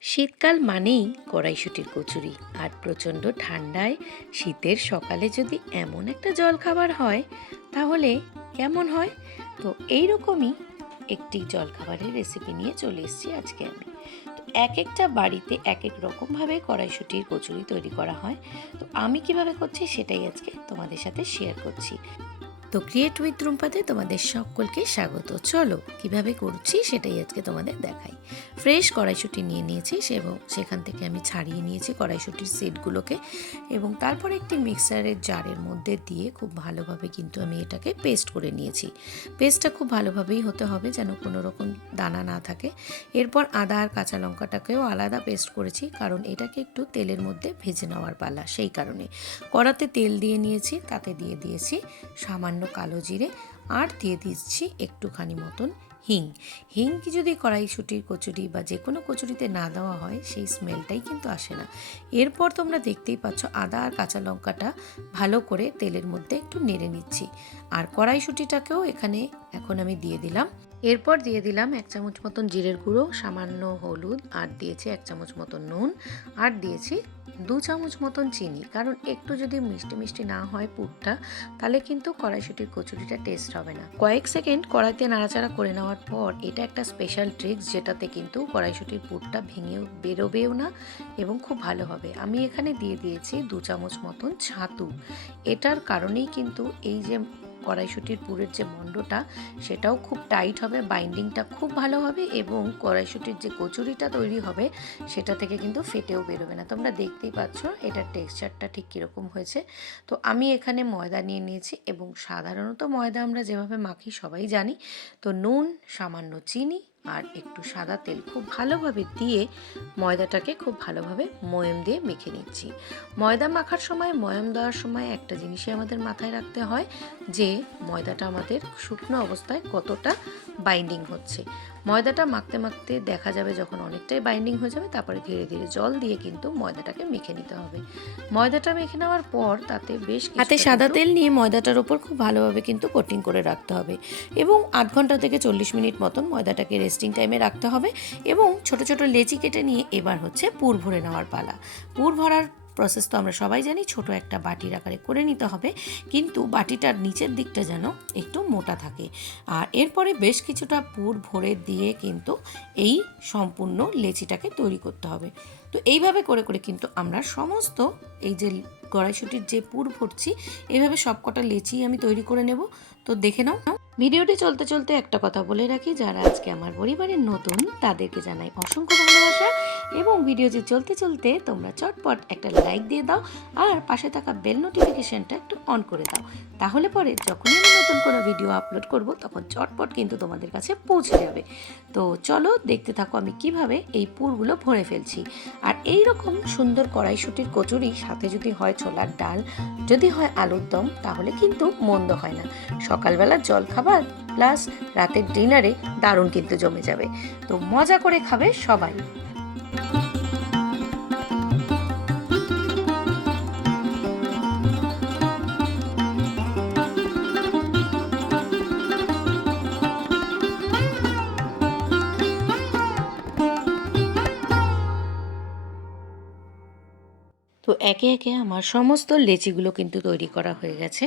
শীতকাল মানেই কড়াইশুটির কচুরি আর প্রচণ্ড ঠান্ডায় শীতের সকালে যদি এমন একটা জলখাবার হয়, তাহলে কেমন হয়? তো এই রকমই একটি জলখাবারের রেসিপি নিয়ে চলে এসেছি আজকে আমি। তো এক একটা বাড়িতে এক এক রকমভাবে কড়াইশুটির কচুরি তৈরি করা হয়। তো আমি কীভাবে করছি সেটাই আজকে তোমাদের সাথে শেয়ার করছি। তো ক্রিয়েট উইথ রুম্পাতে তোমাদের সকলকে স্বাগত। চলো, কীভাবে করছি সেটাই আজকে তোমাদের দেখাই। ফ্রেশ কড়াইশুটি নিয়ে নিয়েছি এবং সেখান থেকে আমি ছাড়িয়ে নিয়েছি কড়াইশুটির সেটগুলোকে এবং তারপর একটি মিক্সারের জারের মধ্যে দিয়ে খুব ভালোভাবে কিন্তু আমি এটাকে পেস্ট করে নিয়েছি। পেস্টটা খুব ভালোভাবেই হতে হবে যেন কোনো রকম দানা না থাকে। এরপর আদা আর কাঁচা লঙ্কাটাকেও আলাদা পেস্ট করেছি কারণ এটাকে একটু তেলের মধ্যে ভেজে নেওয়ার পালা সেই কারণে। কড়াতে তেল দিয়ে নিয়েছি, তাতে দিয়ে দিয়েছি সামান্য কালো জিরে আর দিয়ে দিচ্ছি একটুখানি মতন হিং। হিং কি যদি কড়াইশুটির কচুরি বা যে কোনো কচুরিতে না দেওয়া হয়, সেই স্মেলটাই কিন্তু আসে না। এরপর তোমরা দেখতেই পাচ্ছ আদা আর কাঁচা লঙ্কাটা ভালো করে তেলের মধ্যে একটু নেড়ে নিচ্ছি। আর কড়াইশুটিটাকেও এখানে এখন আমি দিয়ে দিলাম। এরপর দিয়ে দিলাম এক চামচ মতন জিরের গুঁড়ো, সামান্য হলুদ, আর দিয়েছি এক চামচ মতন নুন, আর দিয়েছি দু চামচ মতন চিনি। কারণ একটু যদি মিষ্টি মিষ্টি না হয় পুরটা, তাহলে কিন্তু কড়াইশুটির কচুরিটা টেস্ট হবে না। কয়েক সেকেন্ড কড়াইতে নাড়াচাড়া করে নেওয়ার পর এটা একটা স্পেশাল ট্রিক্স যেটাতে কিন্তু কড়াইশুটির পুরটা ভেঙেও বেরোবেও না এবং খুব ভালো হবে। আমি এখানে দিয়ে দিয়েছি দু চামচ মতন ছাতু। এটার কারণেই কিন্তু এই যে কড়াইশুটির পুরের যে মণ্ডটা, সেটাও খুব টাইট হবে, বাইন্ডিংটা খুব ভালো হবে এবং কড়াইশুটির যে কচুরিটা তৈরি হবে, সেটা থেকে কিন্তু ফেটেও বেরোবে না। তোমরা দেখতেই পাচ্ছ এটার টেক্সচারটা ঠিক কীরকম হয়েছে। তো আমি এখানে ময়দা নিয়ে নিয়েছি এবং সাধারণত ময়দা আমরা যেভাবে মাখি সবাই জানি। তো নুন, সামান্য চিনি আর একটু সাদা তেল খুব ভালোভাবে দিয়ে ময়দাটাকে খুব ভালোভাবে ময়ম দিয়ে মেখে নিচ্ছি। ময়দা মাখার সময়, ময়ম দেওয়ার সময় একটা জিনিসই আমাদের মাথায় রাখতে হয় যে ময়দাটা আমাদের শুকনো অবস্থায় কতটা বাইন্ডিং হচ্ছে। ময়দাটা মাখতে মাখতে দেখা যাবে যখন অনেকটাই বাইন্ডিং হয়ে যাবে তারপরে ধীরে ধীরে জল দিয়ে কিন্তু ময়দাটাকে মেখে নিতে হবে। ময়দাটা মেখে নেওয়ার পর তাতে বেশ হাতে সাদা তেল নিয়ে ময়দাটার ওপর খুব ভালোভাবে কিন্তু কোটিং করে রাখতে হবে এবং আধ ঘণ্টা থেকে চল্লিশ মিনিট মতন ময়দাটাকে রেস্টিং টাইমে রাখতে হবে এবং ছোট ছোট লেচি কেটে নিয়ে এবার হচ্ছে পুর ভরে নেওয়ার পালা। পুর ভরার প্রসেস তো আমরা সবাই জানি, ছোট একটা বাটির আকারে করে নিতে হবে। কিন্তু বাটিটার নিচের দিকটা যেন একটু মোটা থাকে। আর এরপরে বেশ কিছুটা পুর ভরে দিয়ে কিন্তু এই সম্পূর্ণ লেচিটাকে তৈরি করতে হবে। তো এইভাবে করে করে কিন্তু আমরা সমস্ত এই যে কড়াইশুটির যে পুর ভরছি এইভাবে সবকটা লেচি আমি তৈরি করে নেব। তো দেখে নাও। ভিডিওটি চলতে চলতে একটা কথা বলে রাখি, যারা আজকে আমার পরিবারের নতুন, তাদেরকে জানাই অসংখ্য ভালোবাসা। এবং ভিডিওটি চলতে চলতে তোমরা চটপট একটা লাইক দিয়ে দাও আর পাশে থাকা বেল নোটিফিকেশনটা একটু অন করে দাও। তাহলে পরে যখনই আমি নতুন কোনো ভিডিও আপলোড করব, তখন চটপট কিন্তু তোমাদের কাছে পৌঁছে যাবে। তো চলো দেখতে থাকো আমি কীভাবে এই পুরগুলো ভরে ফেলছি। আর এই রকম সুন্দর কড়াইশুটির কচুরি সাথে যদি হয় ছোলার ডাল, যদি হয় আলুর দম, তাহলে কিন্তু মন্দ হয় না। সকালবেলা জল খাবার প্লাস রাতের ডিনারে দারুণ কিন্তু জমে যাবে। তো মজা করে খাবে সবাই। তো একে একে আমার সমস্ত লেচিগুলো কিন্তু তৈরি করা হয়ে গেছে।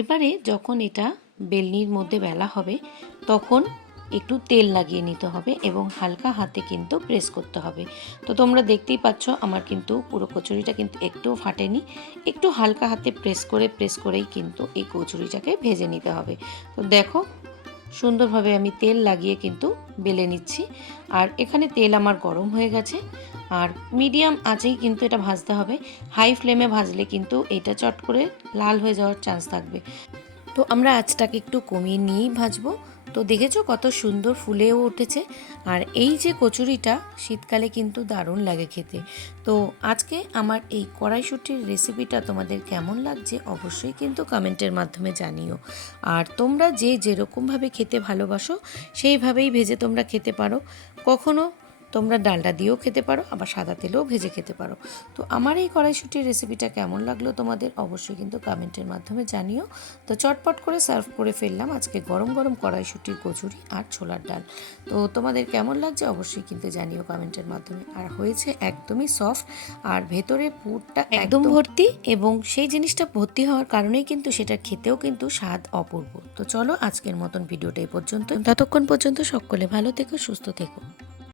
এবারে যখন এটা বেলনির মধ্যে বেলা হবে, তখন একটু তেল লাগিয়ে নিতে হবে এবং হালকা হাতে কিন্তু প্রেস করতে হবে। তো তোমরা দেখতেই পাচ্ছ আমার কিন্তু পুরো কচুরিটা কিন্তু একটুও ফাটেনি। একটু হালকা হাতে প্রেস করে প্রেস করেই কিন্তু এই কচুরিটাকে ভেজে নিতে হবে। তো দেখো, সুন্দরভাবে আমি তেল লাগিয়ে কিন্তু বেলে নিচ্ছি। আর এখানে তেল আমার গরম হয়ে গেছে। আর মিডিয়াম আঁচেই কিন্তু এটা ভাজতে হবে। হাই ফ্লেমে ভাজলে কিন্তু এটা চট করে লাল হয়ে যাওয়ার চান্স থাকবে। তো আমরা আঁচটাকে একটু কমিয়ে নিয়েই ভাজবো। তো দেখেছ কত সুন্দর ফুলেও উঠেছে। আর এই যে কচুরিটা, শীতকালে কিন্তু দারুণ লাগে খেতে। তো আজকে আমার এই কড়াইশুটির রেসিপিটা তোমাদের কেমন লাগছে অবশ্যই কিন্তু কমেন্টের মাধ্যমে জানিও। আর তোমরা যে যেরকমভাবে খেতে ভালোবাসো, সেইভাবেই ভেজে তোমরা খেতে পারো। কখনো তোমরা ডালটা দিয়েও খেতে পারো আবার সাদা তেলেও ভেজে খেতে পারো। তো আমার এই কড়াইশুটির রেসিপিটা কেমন লাগল তোমাদের অবশ্যই কিন্তু কমেন্টের মাধ্যমে জানিও। তো চটপট করে সার্ভ করে ফেললাম আজকে গরম গরম কড়াইশুটির কচুরি আর ছোলার ডাল। তো তোমাদের কেমন লাগছে অবশ্যই কিন্তু জানিও কমেন্টের মাধ্যমে। আর হয়েছে একদমই সফট আর ভেতরে পুরটা একদম ভর্তি এবং সেই জিনিসটা ভর্তি হওয়ার কারণেই কিন্তু সেটা খেতেও কিন্তু স্বাদ অপূর্ব। তো চলো আজকের মতন ভিডিওটা এই পর্যন্ত ততক্ষণ পর্যন্ত সকলে ভালো থেকো সুস্থ থেকো।